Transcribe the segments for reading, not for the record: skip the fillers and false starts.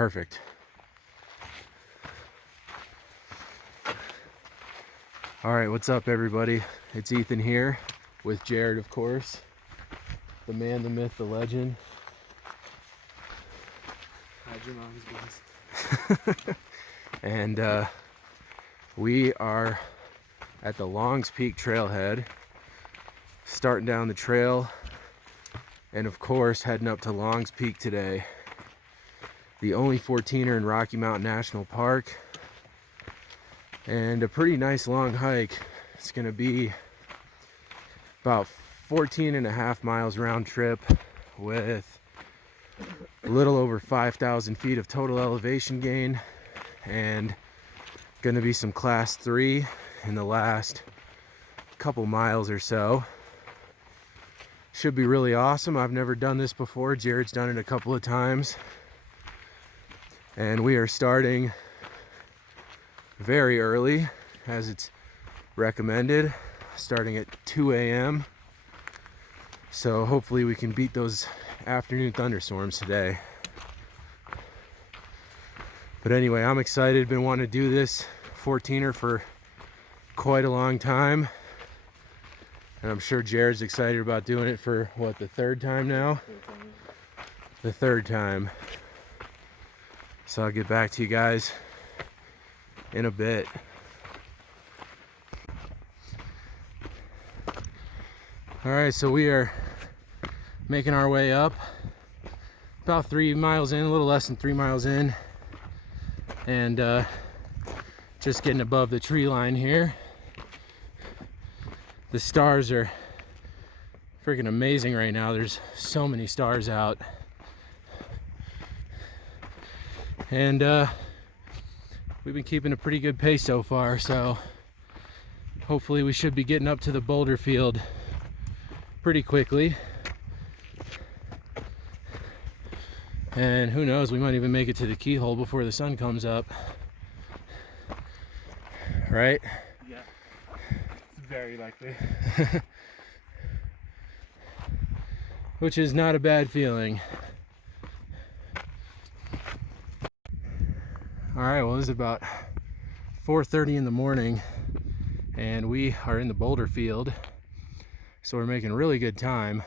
Perfect. All right, what's up, everybody? It's Ethan here with Jared, of course. The man, the myth, the legend. Hide your mom's business. And we are at the Longs Peak trailhead, starting down the trail, and of course heading up to Longs Peak today. The only 14er in Rocky Mountain National Park, and a pretty nice long hike. It's gonna be about 14.5 miles round trip with a little over 5,000 feet of total elevation gain, and gonna be some class 3 in the last couple miles or so. Should be really awesome. I've never done this before. Jared's done it a couple of times, and we are starting very early, as it's recommended, starting at 2 a.m. So hopefully we can beat those afternoon thunderstorms today. But anyway, I'm excited. Been wanting to do this 14er for quite a long time, and I'm sure Jared's excited about doing it for what, the third time now? The third time. So I'll get back to you guys in a bit. All right, so we are making our way up, about 3 miles in, a little less than 3 miles in, and just getting above the tree line here. The stars are freaking amazing right now. There's so many stars out, and we've been keeping a pretty good pace so far, so hopefully we should be getting up to the boulder field pretty quickly. And who knows, we might even make it to the Keyhole before the sun comes up. Right? Yeah, it's very likely. Which is not a bad feeling. Alright, well, it's about 4:30 in the morning, and we are in the boulder field, so we're making really good time.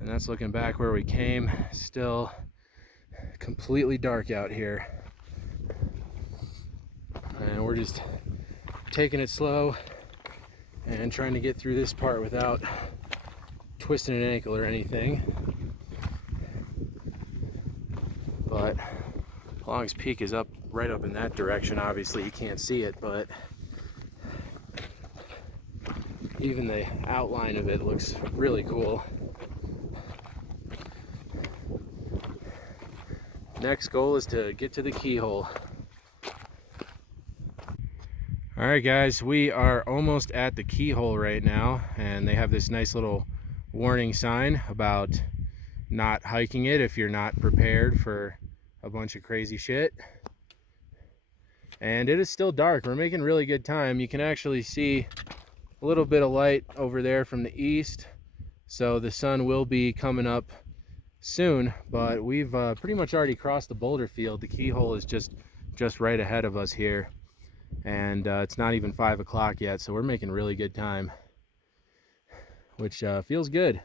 And that's looking back where we came. Still completely dark out here, and we're just taking it slow and trying to get through this part without twisting an ankle or anything. But Longs Peak is up, right up in that direction. Obviously you can't see it, but even the outline of it looks really cool. Next goal is to get to the Keyhole. All right, guys, we are almost at the Keyhole right now, and they have this nice little warning sign about not hiking it if you're not prepared for a bunch of crazy shit. And it is still dark. We're making really good time. You can actually see a little bit of light over there from the east, so the sun will be coming up soon, but we've pretty much already crossed the boulder field. The Keyhole is just right ahead of us here, and it's not even 5 o'clock yet, so we're making really good time, which feels good.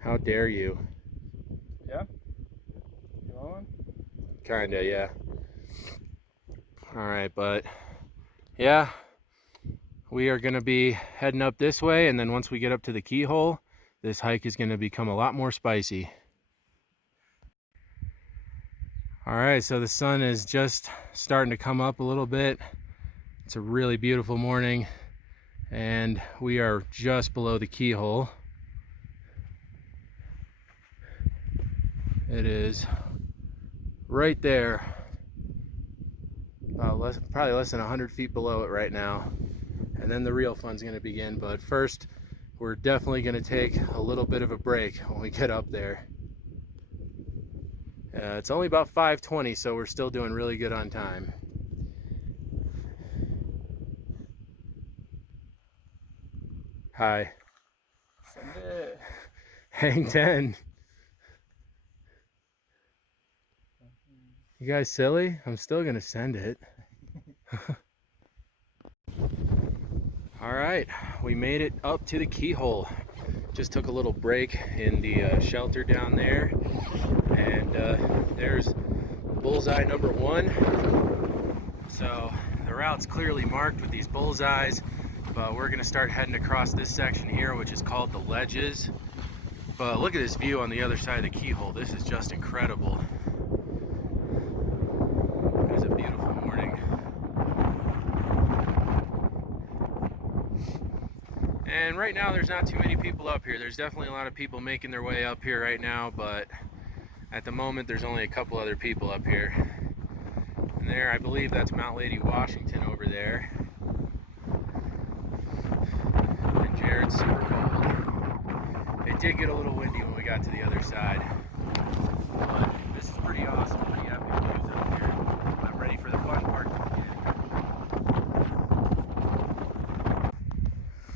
How dare you? Yeah? You want one? Kinda, yeah. Alright, but yeah, we are gonna be heading up this way, and then once we get up to the Keyhole, this hike is gonna become a lot more spicy. Alright, so the sun is just starting to come up a little bit. It's a really beautiful morning, and we are just below the Keyhole. It is right there, about probably less than 100 feet below it right now, and then the real fun's going to begin. But first, we're definitely going to take a little bit of a break when we get up there. It's only about 5:20, so we're still doing really good on time. Hi. Send it. Hang 10. You guys silly? I'm still gonna send it. All right, we made it up to the Keyhole. Just took a little break in the shelter down there, and there's bullseye number 1. So the route's clearly marked with these bullseyes, but we're gonna start heading across this section here, which is called the Ledges. But look at this view on the other side of the Keyhole. This is just incredible. It is a beautiful morning. And right now there's not too many people up here. There's definitely a lot of people making their way up here right now, but at the moment there's only a couple other people up here. And there, I believe that's Mount Lady Washington over there. And Jared's super cold. It did get a little windy when we got to the other side. But this is pretty awesome. Pretty happy views up here. I'm ready for the fun part to begin.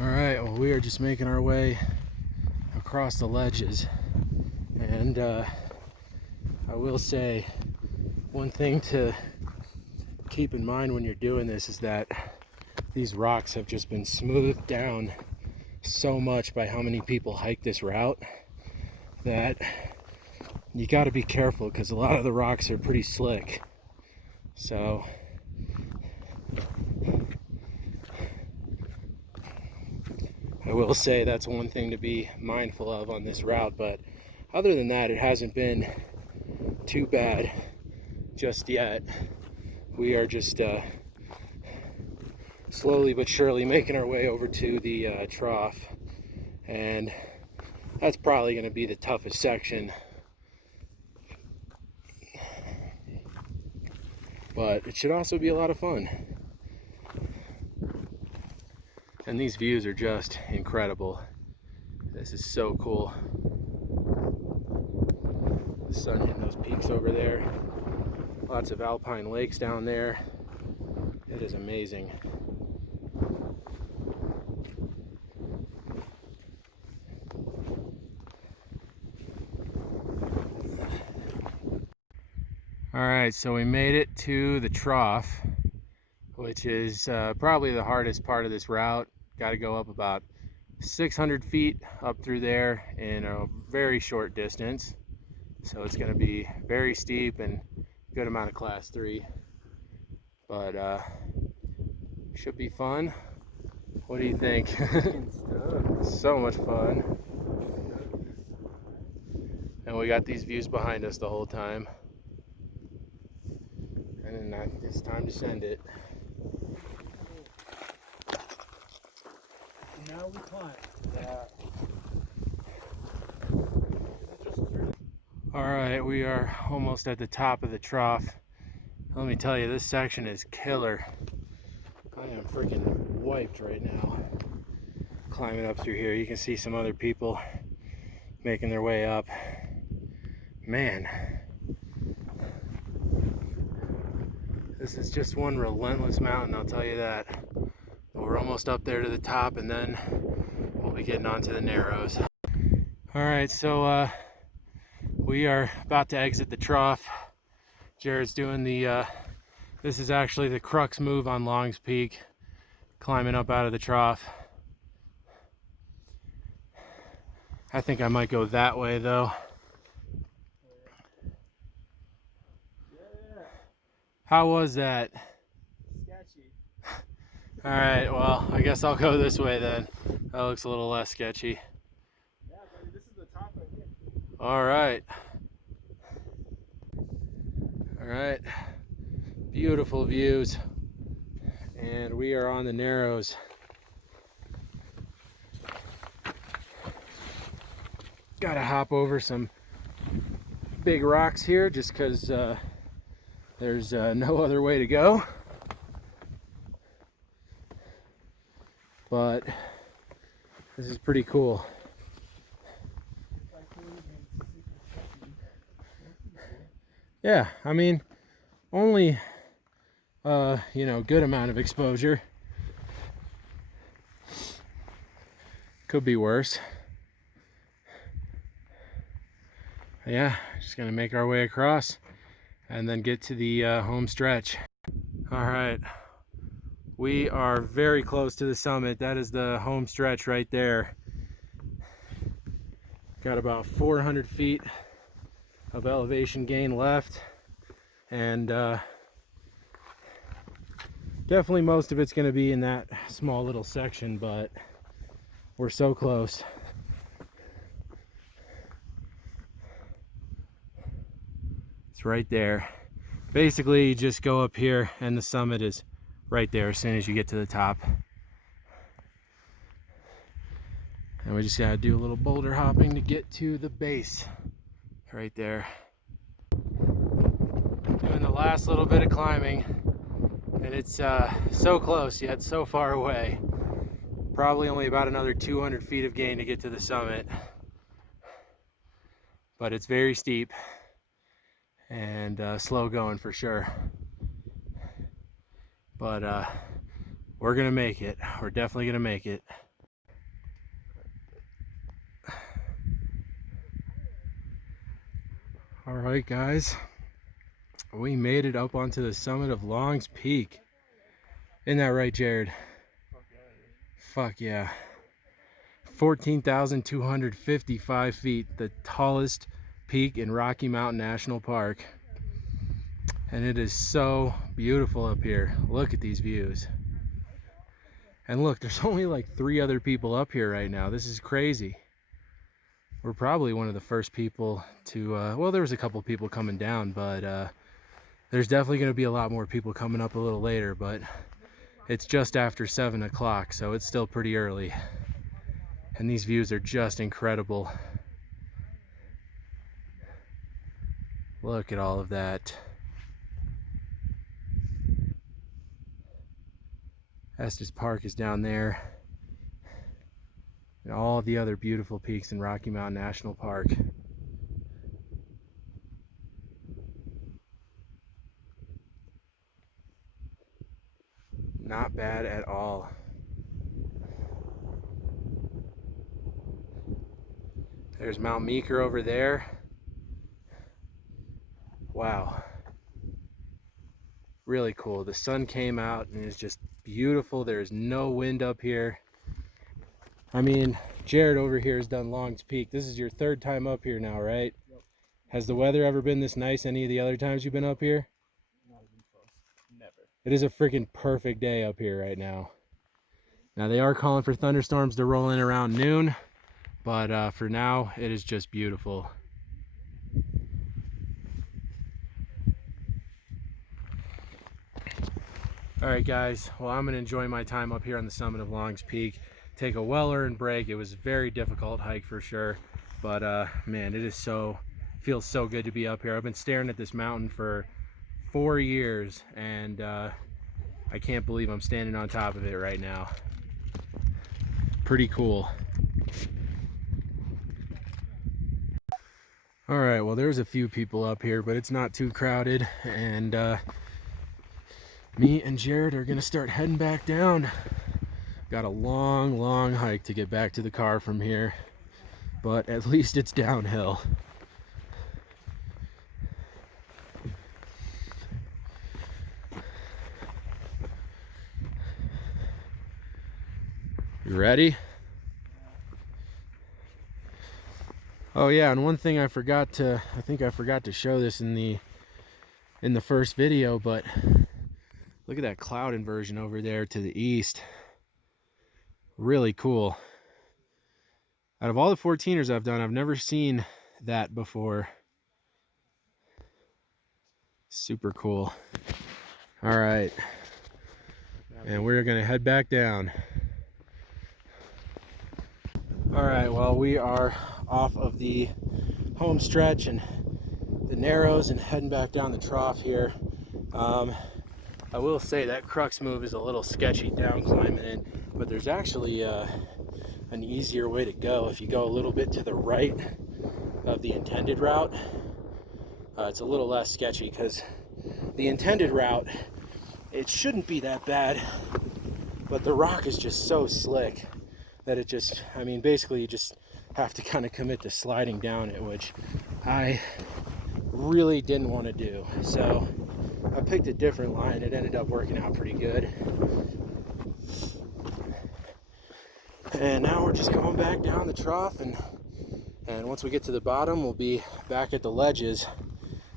Alright, well, we are just making our way across the ledges. And I will say, one thing to keep in mind when you're doing this is that these rocks have just been smoothed down so much by how many people hike this route that you got to be careful, because a lot of the rocks are pretty slick. So I will say that's one thing to be mindful of on this route, but other than that, it hasn't been too bad just yet. We are just slowly but surely making our way over to the trough, and that's probably going to be the toughest section, but it should also be a lot of fun. And these views are just incredible. This is so cool. The sun hitting those peaks over there. Lots of alpine lakes down there. It is amazing. All right, so we made it to the trough, which is probably the hardest part of this route. Got to go up about 600 feet up through there in a very short distance. So it's going to be very steep and a good amount of class 3. But should be fun. What do you think? So much fun. And we got these views behind us the whole time. And then it's time to send it. Now we climb. Yeah. All right, we are almost at the top of the trough. Let me tell you, this section is killer. I am freaking wiped right now. Climbing up through here, you can see some other people making their way up. Man, this is just one relentless mountain, I'll tell you that. But we're almost up there to the top, and then we'll be getting onto the narrows. All right, so we are about to exit the trough. Jared's doing the, this is actually the crux move on Long's Peak, climbing up out of the trough. I think I might go that way though. Yeah. How was that? Sketchy. All right, well, I guess I'll go this way then. That looks a little less sketchy. Yeah, buddy, this is the top right here. All right. All right. Beautiful views. And we are on the narrows. Gotta hop over some big rocks here just because there's no other way to go. But this is pretty cool. Yeah, I mean, only you know, good amount of exposure. Could be worse. Yeah, just gonna make our way across and then get to the home stretch. All right, we are very close to the summit. That is the home stretch right there. Got about 400 feet of elevation gain left, and definitely most of it's going to be in that small little section, but we're so close. It's right there. Basically, you just go up here and the summit is right there as soon as you get to the top. And we just gotta do a little boulder hopping to get to the base right there. Doing the last little bit of climbing, and it's so close yet so far away. Probably only about another 200 feet of gain to get to the summit, but it's very steep and slow going for sure. But we're gonna make it. We're definitely gonna make it. All right, guys, we made it up onto the summit of Long's Peak. Isn't that right, Jared? Fuck yeah. 14,255 feet, the tallest peak in Rocky Mountain National Park. And it is so beautiful up here. Look at these views. And look, there's only like 3 other people up here right now. This is crazy. We're probably one of the first people to, well, there was a couple people coming down, but there's definitely going to be a lot more people coming up a little later, but it's just after 7 o'clock, so it's still pretty early. And these views are just incredible. Look at all of that. Estes Park is down there. And all the other beautiful peaks in Rocky Mountain National Park. Not bad at all. There's Mount Meeker over there. Wow. Really cool. The sun came out and it's just beautiful. There's no wind up here. I mean, Jared over here has done Long's Peak. This is your 3rd time up here now, right? Yep. Has the weather ever been this nice any of the other times you've been up here? Not even close. Never. It is a freaking perfect day up here right now. Now they are calling for thunderstorms to roll in around noon, but for now it is just beautiful. All right, guys, well, I'm gonna enjoy my time up here on the summit of Long's Peak. Take a well-earned break. It was a very difficult hike for sure, but man, it is feels so good to be up here. I've been staring at this mountain for 4 years, and I can't believe I'm standing on top of it right now. Pretty cool. All right, well, there's a few people up here, but it's not too crowded, and me and Jared are gonna start heading back down. Got a long hike to get back to the car from here, but at least it's downhill. You ready? Oh yeah, and one thing I think I forgot to show this in the first video, but look at that cloud inversion over there to the east. Really cool. Out of all the 14ers I've done, I've never seen that before. Super cool. All right, and we're gonna head back down. All right, well, we are off of the home stretch and the narrows and heading back down the trough here. I will say that crux move is a little sketchy down climbing it, but there's actually an easier way to go. If you go a little bit to the right of the intended route, it's a little less sketchy, because the intended route, it shouldn't be that bad, but the rock is just so slick. that it just, I mean, basically you just have to kind of commit to sliding down it, which I really didn't want to do. So I picked a different line. It ended up working out pretty good. And now we're just going back down the trough, and once we get to the bottom, we'll be back at the ledges,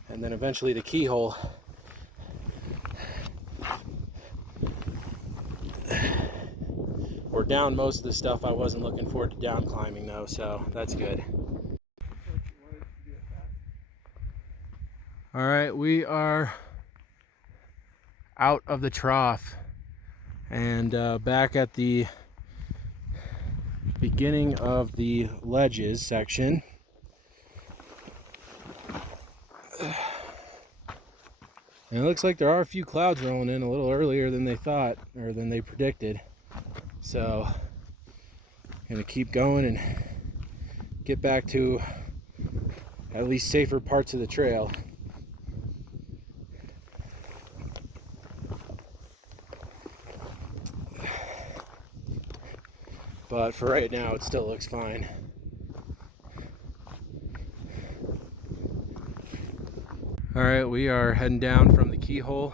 and then eventually the keyhole. We're down most of the stuff I wasn't looking forward to down climbing though, so that's good. All right, we are out of the trough and back at the beginning of the ledges section. And it looks like there are a few clouds rolling in a little earlier than they thought, or than they predicted. So I'm gonna keep going and get back to at least safer parts of the trail. But for right now, it still looks fine. All right, we are heading down from the keyhole,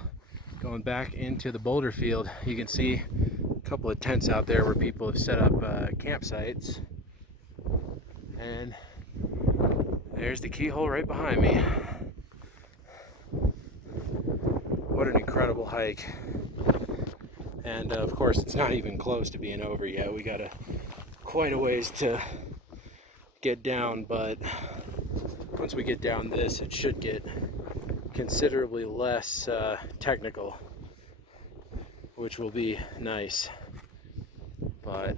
going back into the boulder field. You can see a couple of tents out there where people have set up campsites. And there's the keyhole right behind me. What an incredible hike. And of course, it's not even close to being over yet. We got quite a ways to get down, but once we get down this, it should get considerably less technical, which will be nice. But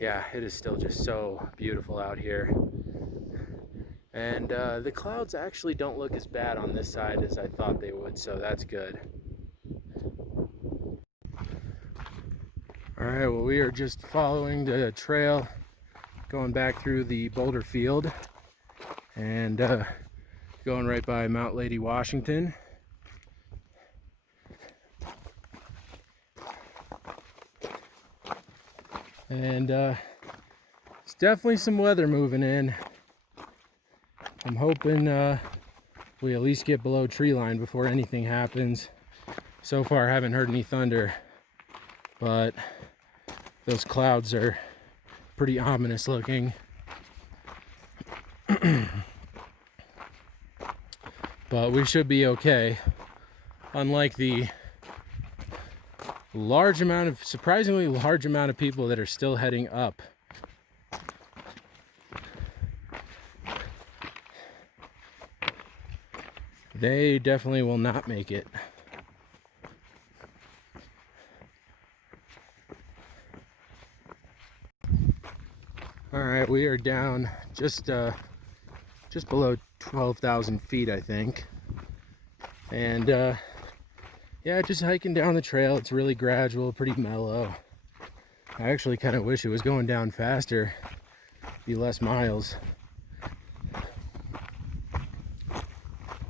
yeah, it is still just so beautiful out here. And the clouds actually don't look as bad on this side as I thought they would, so that's good. All right, well, we are just following the trail, going back through the boulder field, and going right by Mount Lady Washington. And it's definitely some weather moving in. I'm hoping we at least get below tree line before anything happens. So far, I haven't heard any thunder, but those clouds are pretty ominous looking. But we should be okay. Unlike the surprisingly large amount of people that are still heading up. They definitely will not make it. All right, we are down just below 12,000 feet, I think. And yeah, just hiking down the trail. It's really gradual, pretty mellow. I actually kind of wish it was going down faster, be less miles.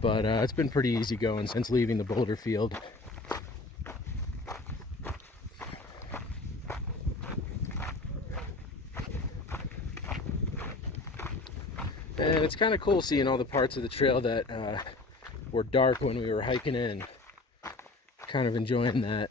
But it's been pretty easy going since leaving the boulder field. And it's kind of cool seeing all the parts of the trail that were dark when we were hiking in. Kind of enjoying that.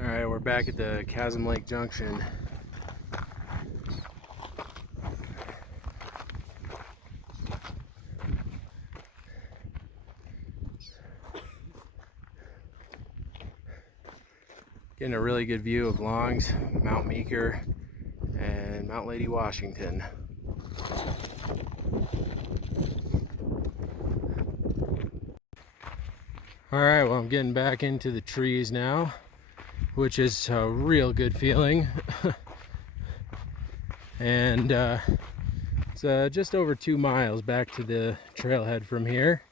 All right, we're back at the Chasm Lake Junction. Getting a really good view of Longs, Mount Meeker, and Mount Lady Washington. All right, well, I'm getting back into the trees now, which is a real good feeling. And it's just over 2 miles back to the trailhead from here,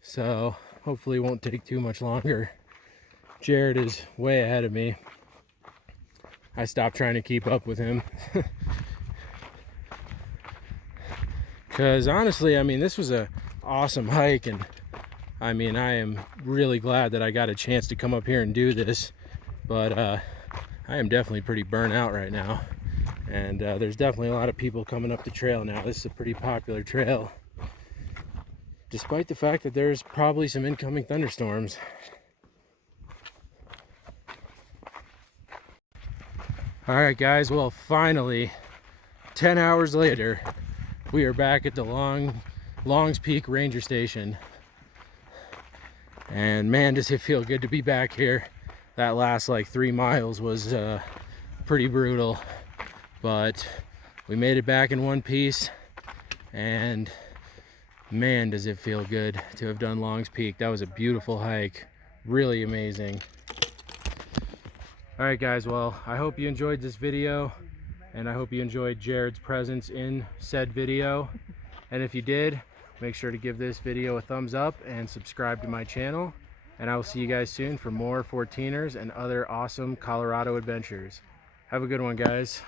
so hopefully it won't take too much longer. Jared is way ahead of me. I stopped trying to keep up with him. Because honestly, I mean, this was a awesome hike, and I mean, I am really glad that I got a chance to come up here and do this. But I am definitely pretty burnt out right now, and there's definitely a lot of people coming up the trail now. This is a pretty popular trail, despite the fact that there's probably some incoming thunderstorms. All right, guys, well, finally, 10 hours later, we are back at the Longs Peak Ranger Station. And man, does it feel good to be back here. That last like 3 miles was pretty brutal, but we made it back in one piece, and man, does it feel good to have done Longs Peak. That was a beautiful hike, really amazing. All right, guys, well, I hope you enjoyed this video, and I hope you enjoyed Jared's presence in said video. And if you did, make sure to give this video a thumbs up and subscribe to my channel. And I will see you guys soon for more 14ers and other awesome Colorado adventures. Have a good one, guys.